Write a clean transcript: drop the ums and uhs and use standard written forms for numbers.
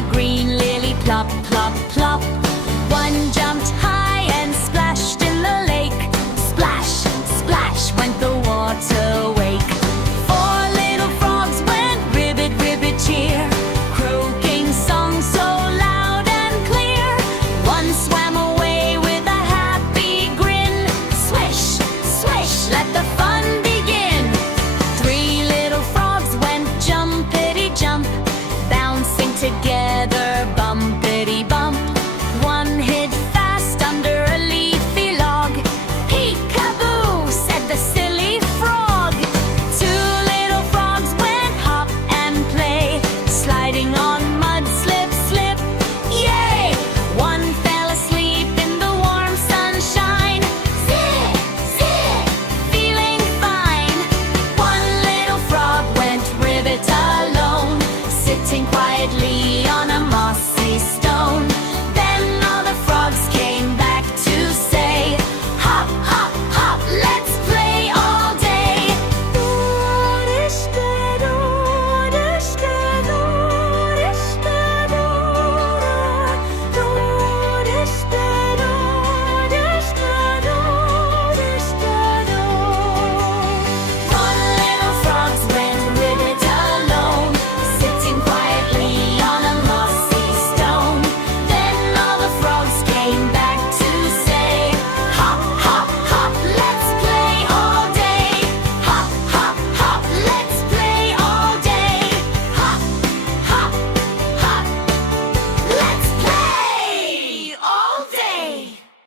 a green lily, plop, plop, plop. One jumped high and splashed in the lake. Splash, splash went the water wake. Four little frogs went ribbit, ribbit, cheer, croaking songs so loud and clear. One swam away with a happy grin. Swish, swish, let the fun begin. Three little frogs went jumpity jump, bouncing together, bumpity bump. One hid